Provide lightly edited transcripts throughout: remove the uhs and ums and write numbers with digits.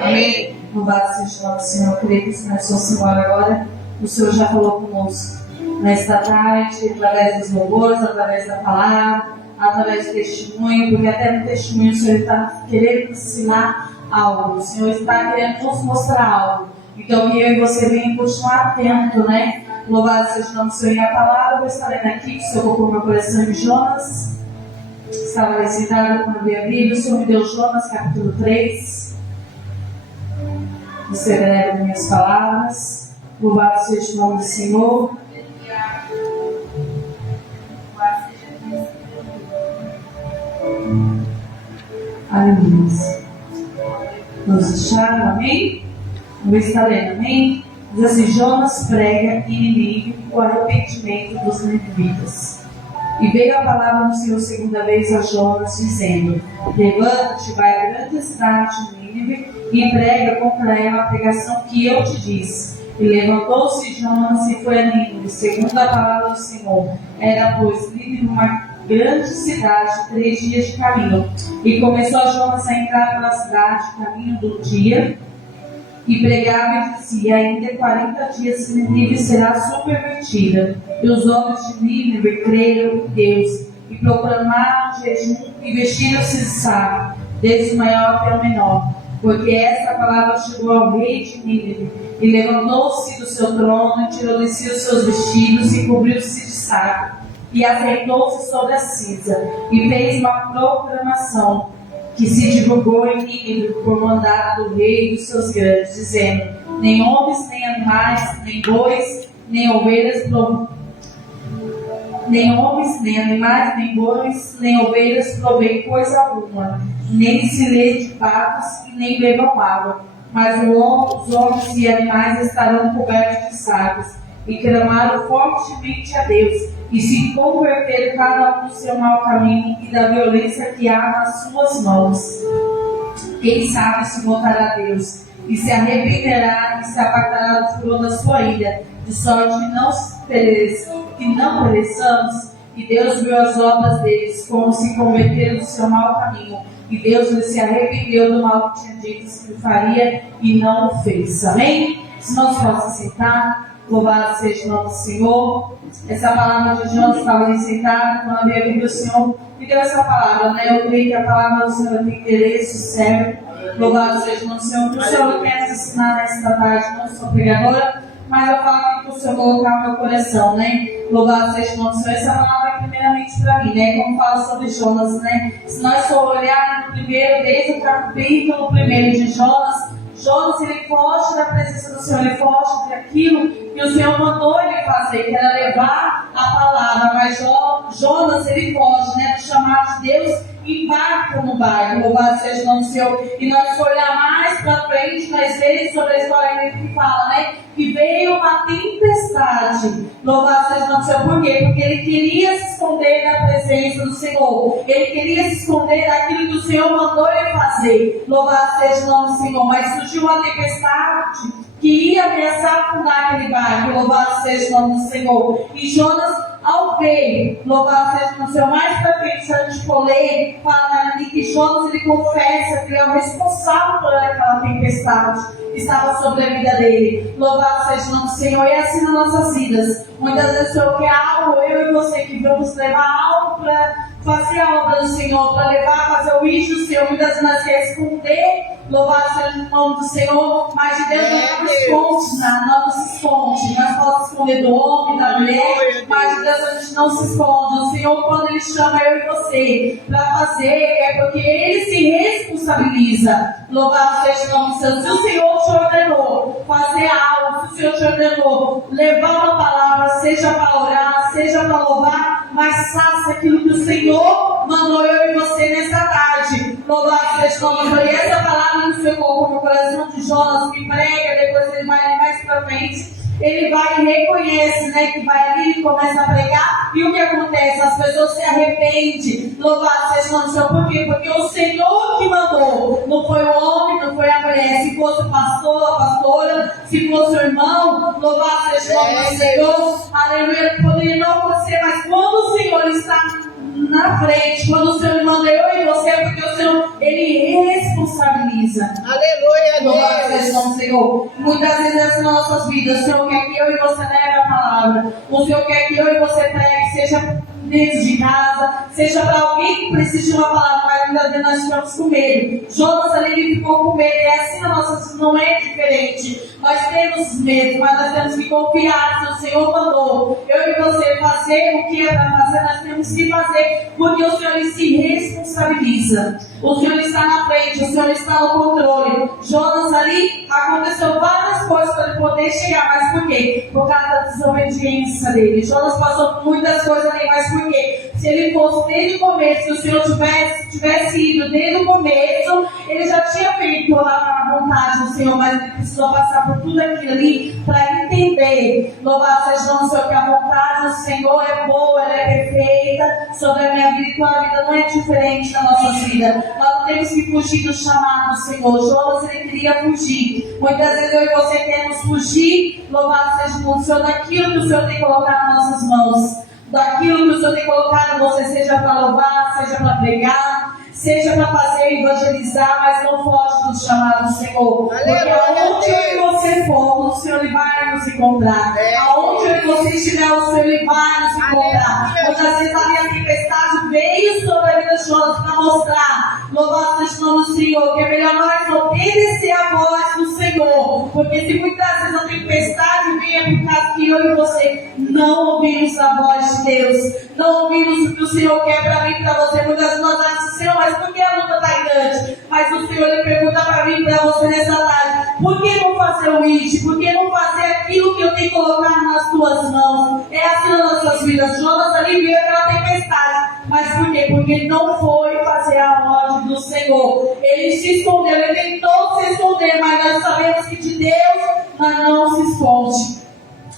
Amém. Louvado seja o nome do Senhor. Creio que se nós fosse embora agora, o Senhor já falou conosco nesta tarde, através dos louvores, através da palavra, através do testemunho, porque até no testemunho o Senhor está querendo ensinar algo, o Senhor está querendo nos mostrar algo. Então que eu e você venham continuar atento, né? Louvado seja o nome do Senhor. E a palavra eu vou estar lendo aqui, que o Senhor colocou no meu coração em Jonas. Estava ali sentado quando vi a Bíblia, o Senhor me deu Jonas capítulo 3. Você leva minhas palavras. Louvado seja o nome do Senhor. Aleluia. Vamos deixar, amém? Vamos estar lendo, amém? Diz assim: Jonas prega em Nínive o arrependimento dos ninivitas. E veio a palavra do Senhor segunda vez a Jonas, dizendo: levanta-te, vai à grande cidade de Nínive e prega contra ela a pregação que eu te disse. E levantou-se Jonas e foi a Nínive, segundo a palavra do Senhor. Era, pois, Nínive uma grande cidade, 3 dias de caminho. E começou a Jonas a entrar pela cidade, caminho do dia, e pregava e dizia: ainda 40 dias Nínive será subvertida. E os homens de Nínive creram em Deus, e proclamaram jejum e vestiram-se de saco, desde o maior até o menor. Porque esta palavra chegou ao rei de Nínive, e levantou-se do seu trono, e tirou de si os seus vestidos, e cobriu-se de saco, e assentou-se sobre a cinza, e fez uma proclamação, que se divulgou em Nínive por mandado do rei e dos seus grandes, dizendo: nem homens, nem animais, nem bois, nem ovelhas, nem homens, nem animais, nem bois, nem ovelhas provém coisa alguma, nem se lê de patos, e nem bebam água. Mas os homens e animais estarão cobertos de sacos. E clamaram fortemente a Deus, e se converteram cada um do seu mau caminho e da violência que há nas suas mãos. Quem sabe se voltará a Deus, e se arrependerá, e se apartará do furor da sua ira, de sorte que não pereçamos. E Deus viu as obras deles, como se converteram do seu mau caminho, e Deus se arrependeu do mal que tinha dito que faria, e não o fez. Amém? Se não se possa sentar. Louvado seja o nome do Senhor. Essa palavra de Jonas estava ali sentado, quando abri a Bíblia, o Senhor me deu essa palavra, né? Eu creio que a palavra do Senhor tem interesse, serve. Louvado seja o nome do Senhor. Que o Senhor quer ensinar nesta tarde, não sou pregadora, mas eu falo que o Senhor colocar no meu coração, né? Louvado seja o nome do Senhor. Essa palavra é primeiramente para mim, né? Como fala sobre Jonas, né? Se nós for olhar no primeiro, desde o capítulo 1 de Jonas, ele foge da presença do Senhor, ele foge daquilo que o Senhor mandou ele fazer, que era levar a palavra. Mas Jonas, ele foge, né, do chamado de Deus, e embarca no barco. Louvado seja o nome do Senhor. E nós for olhar mais para frente, nós vemos sobre a história que fala, né, que veio uma tempestade. Louvado seja o nome do Senhor. Por quê? Porque ele queria se esconder da presença do Senhor. Ele queria se esconder daquilo que o Senhor mandou ele fazer. Louvado seja o nome do Senhor. Mas surgiu uma tempestade que ia ameaçar afundar aquele barco. Louvado seja o nome do Senhor. E Jonas, ao ver, louvado seja o nome do Senhor, mais para frente, a gente for ler, fala ali que Jonas, ele confessa que ele é o responsável por aquela tempestade que estava sobre a vida dele. Louvado seja o nome do Senhor. E é assim nas nossas vidas. Muitas vezes o Senhor quer algo, eu e você que vamos levar algo para fazer a obra do Senhor, para levar a fazer o wish do Senhor. Muitas vezes nós queremos esconder. Louvado seja o nome do Senhor. Mas de Deus não nos esconde, não se esconde. Nós podemos esconder do homem, da mulher, mas de Deus a gente não se esconde. O Senhor, quando Ele chama eu e você para fazer, é porque Ele se responsabiliza. Louvado seja o nome do Senhor. Se o Senhor te ordenou fazer algo, se o Senhor te ordenou levar uma palavra, seja para orar, seja para louvar, mas faça aquilo que o Senhor mandou eu e você nessa tarde. Louvado seja o nome do Senhor. E essa palavra que o Senhor colocou no coração de Jonas, que prega, depois ele vai mais para frente, ele vai e reconhece, né, que vai ali e começa a pregar, e o que acontece? As pessoas se arrependem. Louvado seja o nome do Senhor. Por quê? Porque o Senhor que mandou, não foi o homem, não foi a mulher. Se fosse o pastor, a pastora, se fosse o irmão, louvado seja o nome do Senhor, aleluia, poderia não acontecer, mas quando o Senhor está na frente. Quando o Senhor manda eu e você, é porque o Senhor, Ele responsabiliza. Aleluia, Louvado Deus. seja o nome do Senhor. Muitas vezes nas nossas vidas, o Senhor quer que eu e você leve a palavra. O Senhor quer que eu e você pregue, seja dentro de casa, seja para alguém que precise de uma palavra, mas muitas vezes nós ficamos com medo. Jonas ali ele ficou com medo, e assim a nossa vida não é diferente. Nós temos medo, mas nós temos que confiar que o Senhor mandou eu e você fazer o que é para fazer, nós temos que fazer, porque o Senhor ele se responsabiliza. O Senhor está na frente, o Senhor está no controle. Jonas ali, aconteceu várias coisas para ele poder chegar, mas por quê? Por causa da desobediência dele. Jonas passou por muitas coisas ali, mas por quê? Se ele fosse desde o começo, se o Senhor tivesse ido desde o começo, ele já tinha feito lá a vontade do Senhor, mas ele precisou passar por tudo aquilo ali para entender. Louvado seja o Senhor, que a vontade do Senhor é boa, ela é perfeita sobre a minha vida, e tua vida não é diferente da nossa vida. Nós não temos que fugir do chamado do Senhor. Jonas ele queria fugir. Muitas vezes eu e você queremos fugir, louvado seja o Senhor, daquilo que o Senhor tem colocado nas nossas mãos. Daquilo que o Senhor tem colocado em você, seja para louvar, seja para pregar, seja para fazer, evangelizar, mas não foge do chamado do Senhor. Porque aonde você for, o Senhor ele vai nos encontrar. Aonde você estiver, o Senhor ele vai nos encontrar. Muitas vezes ali a tempestade veio sobre a vida de Jonas para mostrar, louvado seja o nome do Senhor, que é melhor nós obedecer a voz do Senhor. Porque se muitas vezes a tempestade vem, é por causa que eu e você não ouvimos a voz de Deus, não ouvimos o que o Senhor quer para mim e para você. Muitas vezes nós achamos, Senhor, mas por que a luta está grande? Mas o Senhor ele pergunta para mim e para você nessa tarde: por que não fazer o IT? Por que não fazer aquilo que eu tenho colocado nas tuas mãos? É assim nas nossas vidas. Jonas ali viu aquela tempestade, mas por quê? Porque ele não foi fazer a ordem do Senhor. Ele se escondeu, ele tentou se esconder, mas nós sabemos que de Deus nós não se esconde.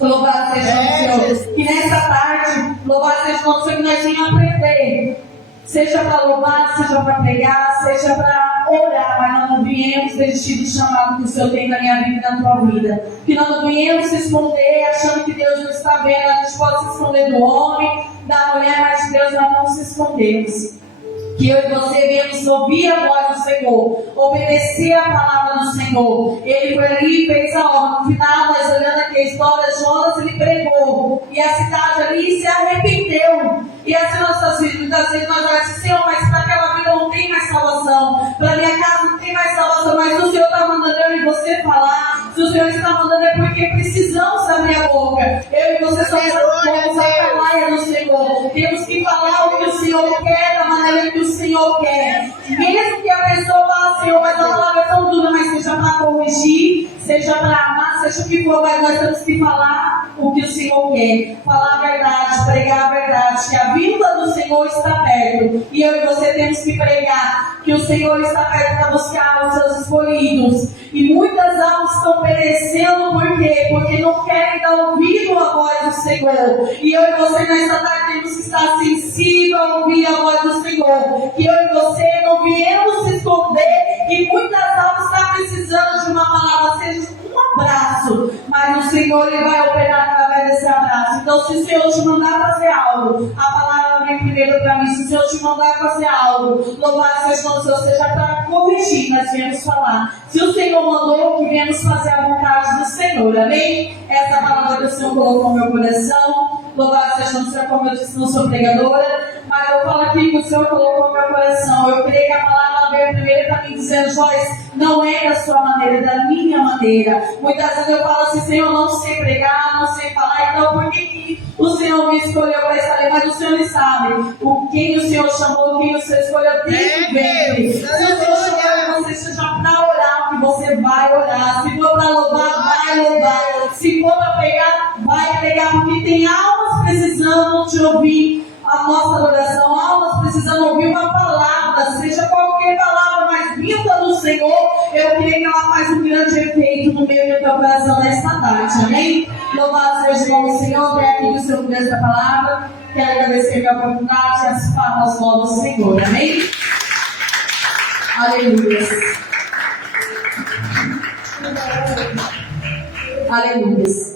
Louvado seja o Senhor. Que nessa tarde, louvado seja o Senhor, que nós venhamos aprender. Seja para louvar, seja para pregar, seja para orar, mas nós não viemos desistir do chamado que o Senhor tem na minha vida e na tua vida. Que nós não viemos se esconder achando que Deus não está vendo. A gente pode se esconder do homem, da mulher, mas de Deus nós não se escondemos. Que eu e você viemos ouvir a voz do Senhor, obedecer a palavra do Senhor. Ele foi ali e fez a obra. No final, nós olhando aqui a história, Jonas ele pregou, e a cidade ali se arrependeu. E assim nossas vidas, muitas vezes nós vamos dizer: Senhor, mas para aquela vida não tem mais salvação, para minha casa não tem mais salvação, mas o Senhor está mandando eu e você falar. Se o Senhor está mandando é porque precisamos abrir a boca. Eu e você somos a palavra do Senhor. Temos que falar o que o Senhor quer, da maneira que o Senhor quer. Mesmo que a pessoa fale: Senhor, mas a palavra é tão dura, mas seja para corrigir, seja para amar, seja o que for, mas nós temos que falar o que o Senhor quer. Falar a verdade, pregar a verdade, que a vinda do Senhor está perto. E eu e você temos que pregar que o Senhor está perto para buscar os seus escolhidos. E muitas almas estão perecendo, por quê? Porque não querem dar ouvido à voz do Senhor. E eu e você nessa tarde temos que estar sensível a ouvir a voz do Senhor. Que eu e você não viemos se esconder, e muitas almas estão precisando de uma palavra, seja um abraço, mas o Senhor ele vai operar através desse abraço. Então, se o Senhor te mandar fazer algo, a palavra vem primeiro para mim. Se o Senhor te mandar fazer algo, louvado seja o Senhor, seja para corrigir, nós viemos falar. Se o Senhor mandou, que viemos fazer a vontade do Senhor, amém? Essa palavra que o Senhor colocou no meu coração. Louvado seja o Senhor, como eu disse, não sou pregadora, mas eu falo aqui que o Senhor colocou no meu coração. Eu creio que a palavra veio primeiro para mim dizendo: Joyce, não é da sua maneira, é da minha maneira. Muitas vezes eu falo assim: Senhor, não sei pregar, não sei falar, então por que o Senhor me escolheu para estar ali? Mas o Senhor sabe quem o Senhor chamou, quem o Senhor escolheu desde o ventre. Se o Senhor chamou você, seja para orar, que você vai orar. Se for para louvar, vai louvar. Se for para pregar, vai pregar, porque tem almas precisando te ouvir a nossa adoração, almas precisando ouvir uma palavra, seja qualquer palavra, mas vinda do Senhor, eu creio que ela faz um grande efeito no meio do teu coração nesta tarde, amém? Louvado seja o nome do Senhor, até aqui que o Senhor me deu essa palavra, quero agradecer a oportunidade e as palmas novas do Senhor, amém? Aleluia. Aleluia.